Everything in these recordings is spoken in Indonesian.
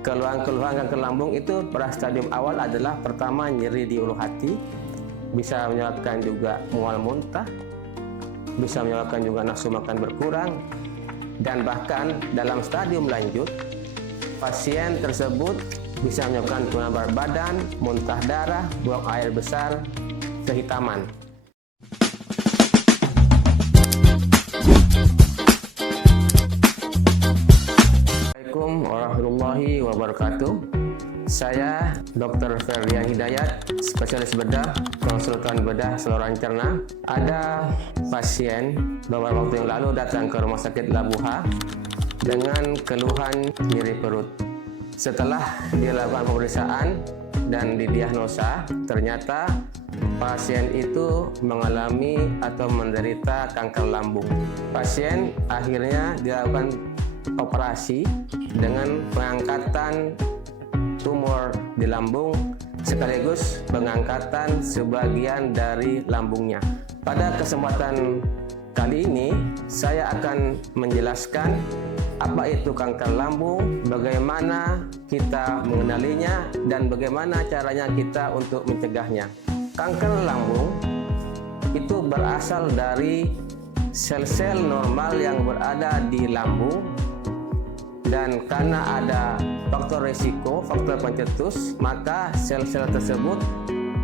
Keluhan kanker lambung itu pada stadium awal adalah pertama nyeri di ulu hati, bisa menyebabkan juga mual muntah, bisa menyebabkan juga nafsu makan berkurang, dan bahkan dalam stadium lanjut pasien tersebut bisa menyebabkan penurunan berat badan, muntah darah, buang air besar, kehitaman. Assalamualaikum warahmatullahi wabarakatuh. Saya Dr. Ferdian Hidayat, spesialis bedah, konsultan bedah saluran cerna. Ada pasien beberapa waktu yang lalu datang ke rumah sakit Labuha dengan keluhan nyeri perut. Setelah dilakukan pemeriksaan dan didiagnosa, ternyata pasien itu mengalami atau menderita kanker lambung. Pasien akhirnya dilakukan operasi dengan pengangkatan tumor di lambung sekaligus pengangkatan sebagian dari lambungnya. Pada kesempatan kali ini saya akan menjelaskan apa itu kanker lambung, bagaimana kita mengenalinya, dan bagaimana caranya kita untuk mencegahnya. Kanker lambung itu berasal dari sel-sel normal yang berada di lambung, dan karena ada faktor risiko, faktor pencetus, maka sel-sel tersebut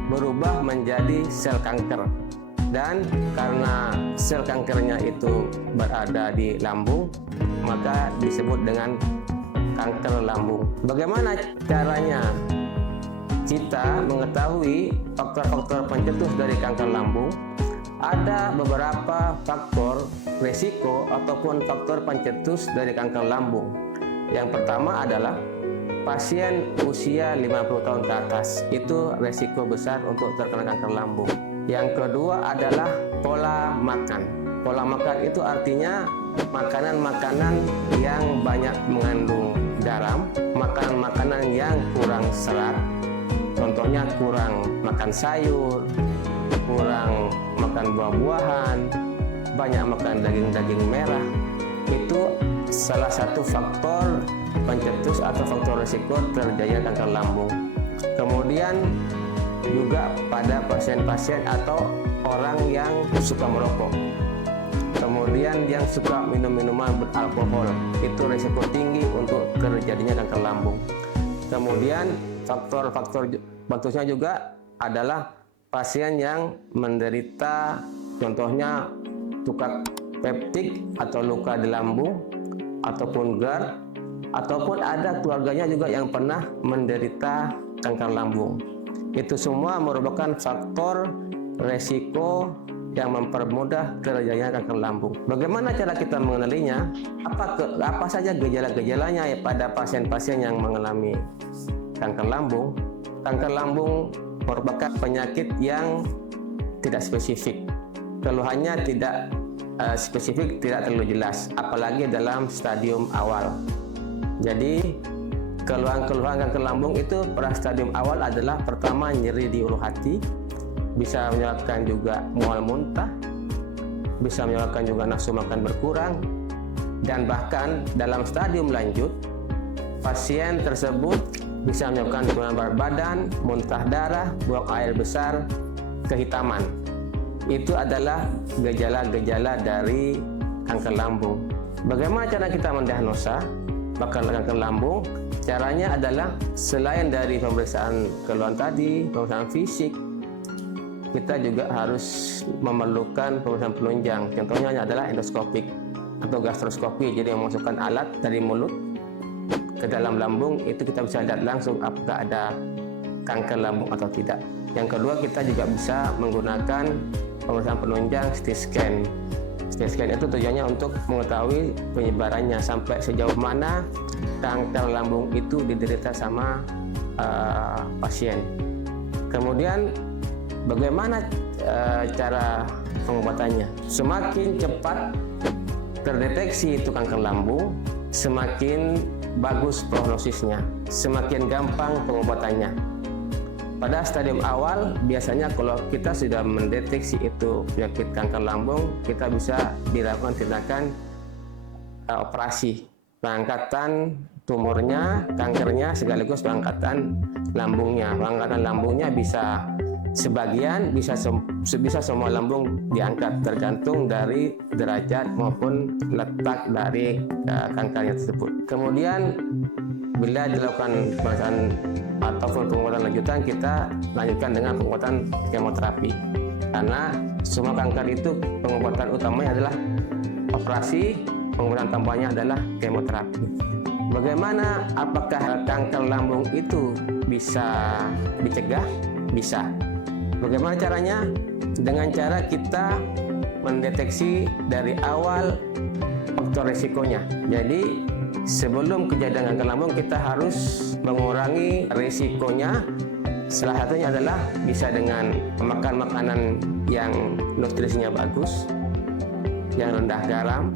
berubah menjadi sel kanker. Dan karena sel kankernya itu berada di lambung, maka disebut dengan kanker lambung. Bagaimana caranya kita mengetahui faktor-faktor pencetus dari kanker lambung? Ada beberapa faktor risiko ataupun faktor pencetus dari kanker lambung. Yang pertama adalah pasien usia 50 tahun ke atas, itu risiko besar untuk terkena kanker lambung. Yang kedua adalah pola makan. Pola makan itu artinya makanan-makanan yang banyak mengandung garam, makanan-makanan yang kurang serat, contohnya kurang makan sayur, kurang makan buah-buahan, banyak makan daging-daging merah. Itu salah satu faktor pencetus atau faktor risiko terjadinya kanker lambung. Kemudian juga pada pasien-pasien atau orang yang suka merokok, kemudian yang suka minum minuman beralkohol, itu risiko tinggi untuk terjadinya kanker lambung. Kemudian faktor-faktor pencetusnya juga adalah pasien yang menderita contohnya tukak peptik atau luka di lambung ataupun GERD, ataupun ada keluarganya juga yang pernah menderita kanker lambung. Itu semua merupakan faktor resiko yang mempermudah terjadinya kanker lambung. Bagaimana cara kita mengenalinya? Apa saja gejala-gejalanya pada pasien-pasien yang mengalami kanker lambung? Kanker lambung merupakan penyakit yang tidak spesifik. Keluhannya tidak spesifik, tidak terlalu jelas, apalagi dalam stadium awal. Jadi keluhan kanker lambung itu pada stadium awal adalah pertama nyeri di ulu hati, bisa menyebabkan juga mual muntah, bisa menyebabkan juga nafsu makan berkurang, dan bahkan dalam stadium lanjut pasien tersebut bisa menyebabkan penurunan berat badan, muntah darah, buang air besar, kehitaman. Itu adalah gejala-gejala dari kanker lambung. Bagaimana cara kita mendiagnosa kanker lambung? Caranya adalah selain dari pemeriksaan keluhan tadi, pemeriksaan fisik, kita juga harus memerlukan pemeriksaan penunjang. Contohnya adalah endoskopik atau gastroskopi, jadi memasukkan alat dari mulut ke dalam lambung, itu kita bisa lihat langsung apakah ada kanker lambung atau tidak. Yang kedua, kita juga bisa menggunakan pemeriksaan penunjang CT scan. CT scan itu tujuannya untuk mengetahui penyebarannya sampai sejauh mana kanker lambung itu diderita sama pasien. Kemudian bagaimana cara pengobatannya? Semakin cepat terdeteksi itu kanker lambung, semakin bagus prognosisnya, semakin gampang pengobatannya. Pada stadium awal biasanya kalau kita sudah mendeteksi itu penyakit kanker lambung, kita bisa dilakukan tindakan operasi pengangkatan tumornya, kankernya, sekaligus pengangkatan lambungnya. Pengangkatan lambungnya bisa sebagian, bisa semua lambung diangkat, tergantung dari derajat maupun letak dari kankernya tersebut. Kemudian bila dilakukan pemeriksaan ataupun pengobatan lanjutan, kita lanjutkan dengan pengobatan kemoterapi. Karena semua kanker itu pengobatan utamanya adalah operasi, pengobatan tambahnya adalah kemoterapi. Bagaimana, apakah kanker lambung itu bisa dicegah? Bisa. Bagaimana caranya? Dengan cara kita mendeteksi dari awal faktor risikonya. Jadi sebelum kejadian kanker lambung, kita harus mengurangi risikonya. Salah satunya adalah bisa dengan memakan makanan yang nutrisinya bagus, yang rendah garam,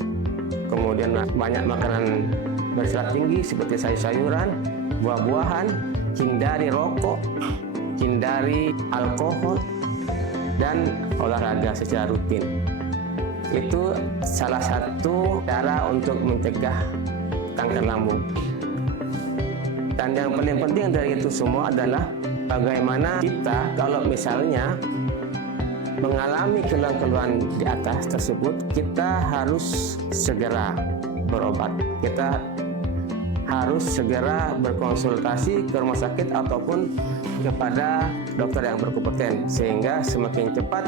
kemudian banyak makanan berserat tinggi seperti sayur-sayuran, buah-buahan, hindari rokok, hindari alkohol, dan olahraga secara rutin. Itu salah satu cara untuk mencegah kanker lambung. Dan yang paling penting dari itu semua adalah bagaimana kita kalau misalnya mengalami keluhan-keluhan di atas tersebut, kita harus segera berobat. Kita harus segera berkonsultasi ke rumah sakit ataupun kepada dokter yang berkompeten, sehingga semakin cepat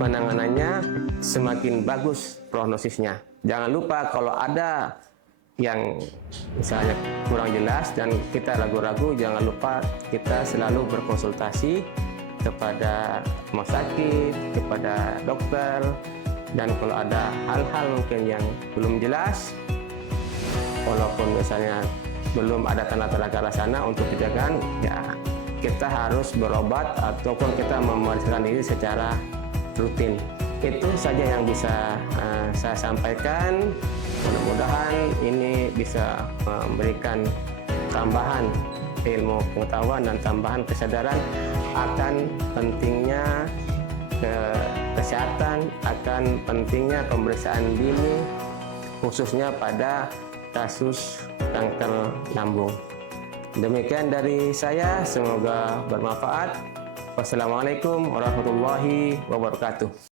penanganannya, semakin bagus prognosisnya. Jangan lupa kalau ada yang misalnya kurang jelas dan kita ragu-ragu, jangan lupa kita selalu berkonsultasi kepada rumah sakit, kepada dokter. Dan kalau ada hal-hal mungkin yang belum jelas, walaupun misalnya belum ada tanda-tanda ke arah sana untuk pencegahan, ya kita harus berobat ataupun kita memeriksakan diri secara rutin. Itu saja yang bisa saya sampaikan. Mudah-mudahan ini bisa memberikan tambahan ilmu pengetahuan dan tambahan kesadaran akan pentingnya kesehatan, akan pentingnya pemeriksaan dini, khususnya pada kasus kanker lambung. Demikian dari saya, semoga bermanfaat. Wassalamualaikum warahmatullahi wabarakatuh.